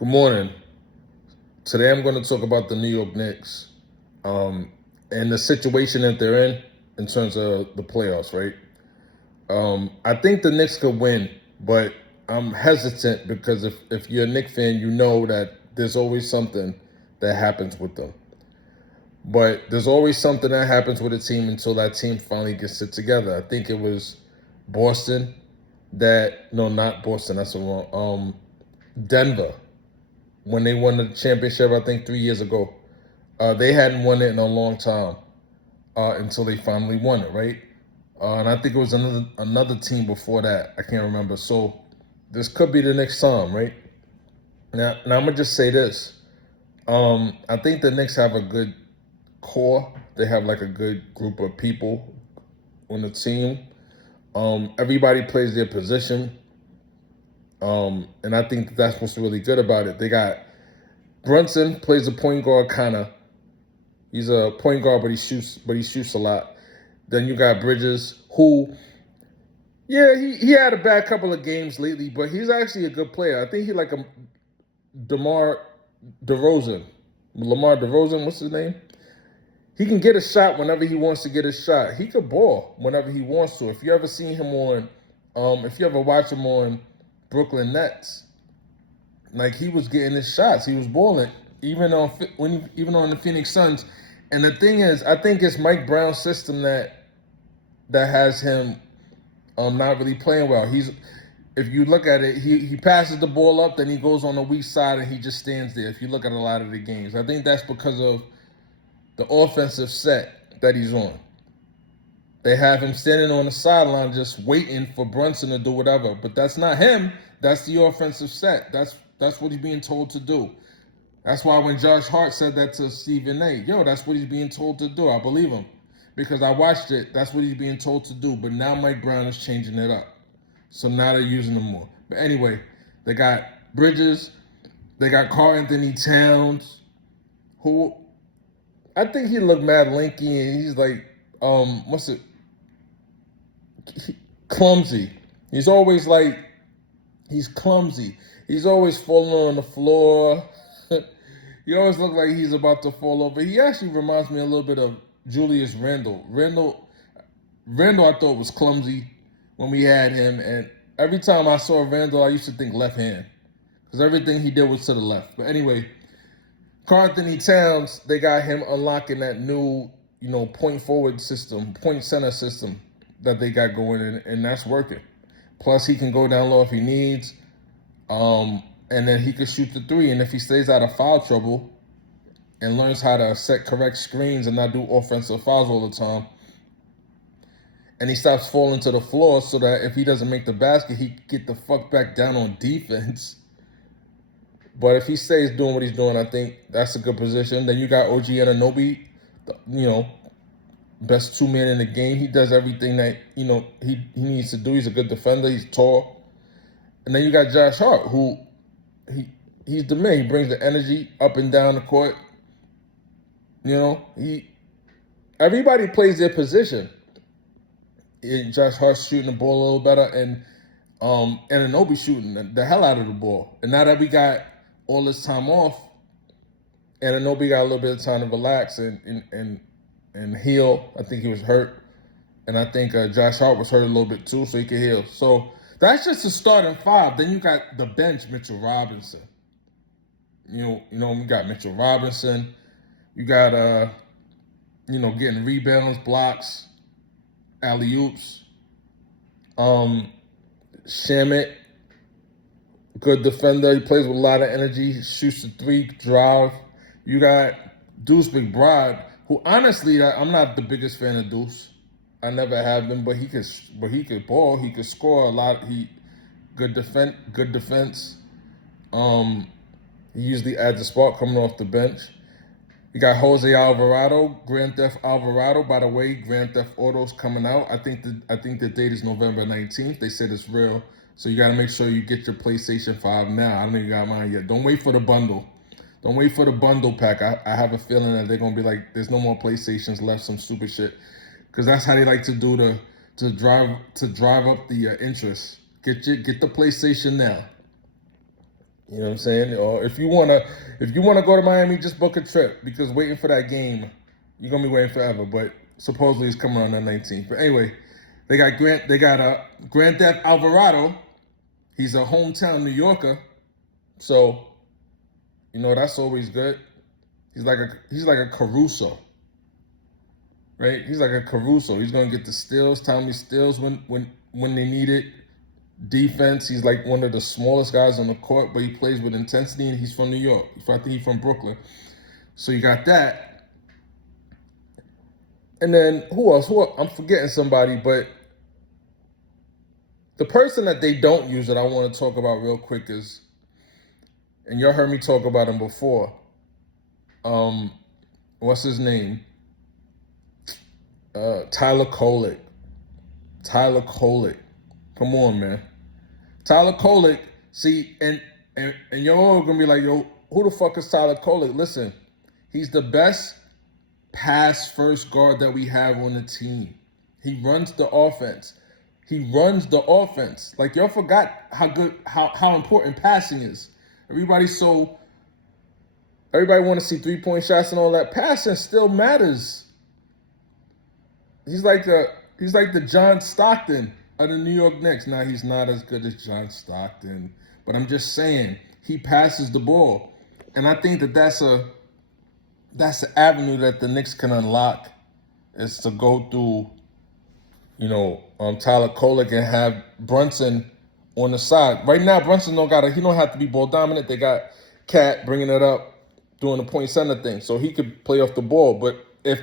Good morning. Today I'm going to talk about the New York Knicks and the situation that they're in terms of the playoffs, right? I think the Knicks could win, but I'm hesitant because if you're a Knicks fan, you know that there's always something that happens with them. But there's always something that happens with a team until that team finally gets it together. I think it was Boston no, not Boston, that's the wrong. Denver, when they won the championship, I think 3 years ago. They hadn't won it in a long time until they finally won it, right? And I think it was another team before that. I can't remember. So this could be the next time, right? Now I'm gonna just say this. I think the Knicks have a good core. They have like a good group of people on the team. Everybody plays their position, and I think that's what's really good about it. They got Brunson plays the point guard, kind of. He's a point guard, but he shoots a lot. Then you got Bridges, who, yeah, he had a bad couple of games lately, but he's actually a good player. I think he like a DeMar DeRozan, Lamar DeRozan, what's his name? He can get a shot whenever he wants to get a shot. He could ball whenever he wants to. If you ever seen him if you ever watch him on Brooklyn Nets, like he was getting his shots, he was balling, even on the Phoenix Suns. And the thing is, I think it's Mike Brown's system that has him not really playing well. If you look at it, he passes the ball up, then he goes on the weak side and he just stands there. If you look at a lot of the games, I think that's because of the offensive set that he's on. They have him standing on the sideline just waiting for Brunson to do whatever. But that's not him. That's the offensive set. That's what he's being told to do. That's why when Josh Hart said that to Stephen A, that's what he's being told to do. I believe him. Because I watched it. That's what he's being told to do. But now Mike Brown is changing it up. So now they're using him more. But anyway, they got Bridges. They got Karl-Anthony Towns, who I think he looked mad lanky, and he's like, clumsy. He's always like, he's clumsy. He's always falling on the floor. He always looks like he's about to fall over. He actually reminds me a little bit of Julius Randle. Randle, I thought was clumsy when we had him, and every time I saw Randle, I used to think left hand because everything he did was to the left. But anyway, Karl-Anthony Towns, they got him unlocking that new, point forward system, point center system that they got going in, and that's working. Plus, he can go down low if he needs. And then he could shoot the three. And if he stays out of foul trouble and learns how to set correct screens and not do offensive fouls all the time, and he stops falling to the floor so that if he doesn't make the basket, he can get the fuck back down on defense. But if he stays doing what he's doing, I think that's a good position. Then you got OG Anunoby, best two-man in the game. He does everything that, he needs to do. He's a good defender. He's tall. And then you got Josh Hart, who he's the man. He brings the energy up and down the court. Everybody plays their position. Josh Hart's shooting the ball a little better, and Anunoby shooting the hell out of the ball. And now that we got all this time off, Anunoby got a little bit of time to relax and heal. I think he was hurt, and I think Josh Hart was hurt a little bit too, so he could heal. So that's just the starting five. Then you got the bench, Mitchell Robinson. We got Mitchell Robinson. You got getting rebounds, blocks, alley-oops. Shamet, good defender. He plays with a lot of energy. He shoots the three, drive. You got Deuce McBride, who honestly, I'm not the biggest fan of Deuce. I never have been, but he could ball. He could score a lot. Good defense. He usually adds a spark coming off the bench. You got Jose Alvarado, Grand Theft Alvarado. By the way, Grand Theft Auto's coming out. I think the date is November 19th. They said it's real. So you got to make sure you get your PlayStation 5 now. I don't even got mine yet. Don't wait for the bundle. Don't wait for the bundle pack. I have a feeling that they're going to be like, there's no more PlayStations left, some stupid shit. Because that's how they like to do to drive up the interest. Get the PlayStation now. You know what I'm saying? Or if you wanna go to Miami, just book a trip because waiting for that game, you're gonna be waiting forever. But supposedly it's coming on the 19th. But anyway, they got Grand Theft Alvarado. He's a hometown New Yorker, so that's always good. He's like a Caruso, right? He's like a Caruso. He's gonna get the steals, timely steals when they need it. Defense, he's like one of the smallest guys on the court, but he plays with intensity, and he's from New York. I think he's from Brooklyn. So you got that. And then who else? I'm forgetting somebody, but the person that they don't use that I want to talk about real quick is, and y'all heard me talk about him before. What's his name? Tyler Kolek. Tyler Kolek. Come on, man. Tyler Kolek, see, and you're all gonna be like, yo, who the fuck is Tyler Kolek? Listen, he's the best pass first guard that we have on the team. He runs the offense. Like y'all forgot how important passing is. Everybody want to see 3-point shots and all that. Passing still matters. He's like the John Stockton of the New York Knicks. Now, he's not as good as John Stockton, but I'm just saying he passes the ball, and I think that's an avenue that the Knicks can unlock, is to go through, Tyler Kolek and have Brunson on the side. Right now, Brunson don't have to be ball dominant. They got Cat bringing it up, doing the point center thing, so he could play off the ball. But if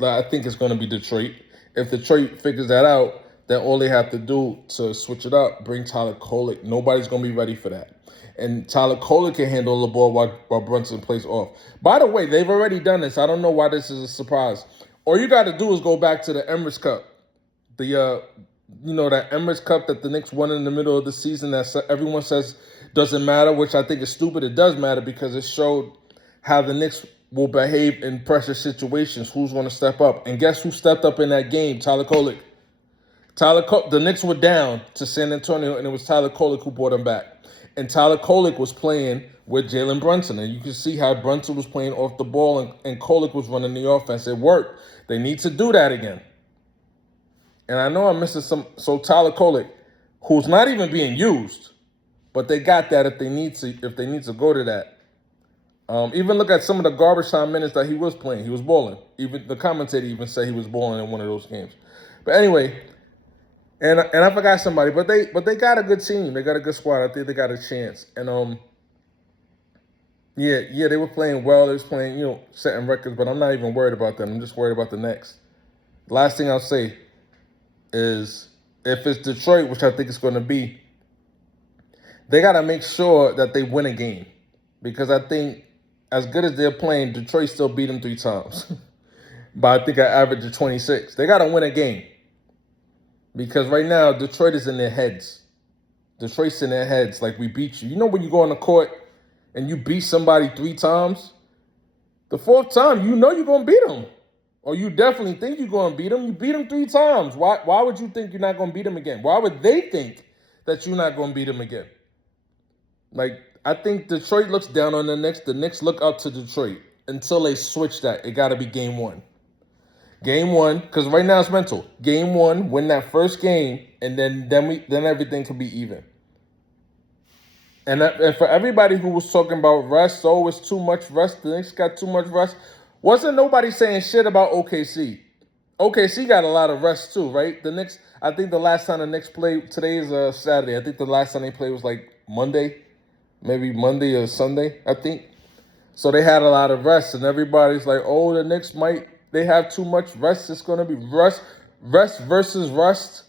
I think it's going to be Detroit. If Detroit figures that out, then all they have to do to switch it up, bring Tyler Kolek. Nobody's going to be ready for that. And Tyler Kolek can handle the ball while Brunson plays off. By the way, they've already done this. I don't know why this is a surprise. All you got to do is go back to the Emirates Cup. That Emirates Cup that the Knicks won in the middle of the season that everyone says doesn't matter, which I think is stupid. It does matter because it showed how the Knicks will behave in pressure situations. Who's going to step up? And guess who stepped up in that game? Tyler Kolek. The Knicks were down to San Antonio, and it was Tyler Kolek who brought them back. And Tyler Kolek was playing with Jalen Brunson, and you can see how Brunson was playing off the ball, and Kolek was running the offense. It worked. They need to do that again. And I know I'm missing some. So Tyler Kolek, who's not even being used, but they got that if they need to go to that. Even look at some of the garbage time minutes that he was playing. He was balling. Even the commentator even said he was balling in one of those games. But anyway, and I forgot somebody, but they got a good team. They got a good squad. I think they got a chance. And yeah, they were playing well. They was playing, setting records. But I'm not even worried about them. I'm just worried about the next. Last thing I'll say is, if it's Detroit, which I think it's going to be, they got to make sure that they win a game, because I think, as good as they're playing, Detroit still beat them 3 times. But I think I average of 26. They got to win a game. Because right now, Detroit is in their heads. Detroit's in their heads like, we beat you. You know when you go on the court and you beat somebody 3 times? The 4th time, you're going to beat them. Or you definitely think you're going to beat them. You beat them 3 times. Why would you think you're not going to beat them again? Why would they think that you're not going to beat them again? Like, I think Detroit looks down on the Knicks. The Knicks look up to Detroit until they switch that. It got to be game 1. Game 1, because right now it's mental. Game 1, win that first game, and then everything can be even. And for everybody who was talking about rest, it's too much rest. The Knicks got too much rest. Wasn't nobody saying shit about OKC. OKC got a lot of rest too, right? The Knicks, I think the last time the Knicks played, today is Saturday. I think the last time they played was like Monday. Maybe Monday or Sunday, I think. So they had a lot of rest, and everybody's like, oh, the Knicks they have too much rest. It's going to be rest versus rust.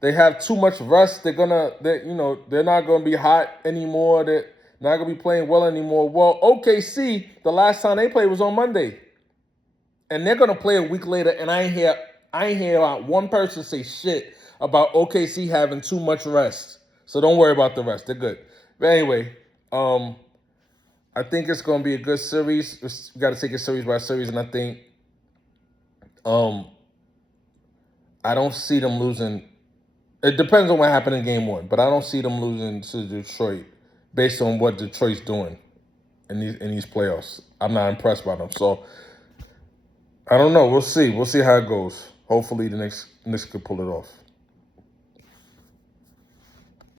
They have too much rest. They're not going to be hot anymore. They're not going to be playing well anymore. Well, OKC, the last time they played was on Monday. And they're going to play a week later, and I ain't hear one person say shit about OKC having too much rest. So don't worry about the rest. They're good. But anyway, I think it's going to be a good series. We got to take it series by series, and I think I don't see them losing. It depends on what happened in game 1, but I don't see them losing to Detroit based on what Detroit's doing in these playoffs. I'm not impressed by them. So I don't know. We'll see. We'll see how it goes. Hopefully the Knicks could pull it off.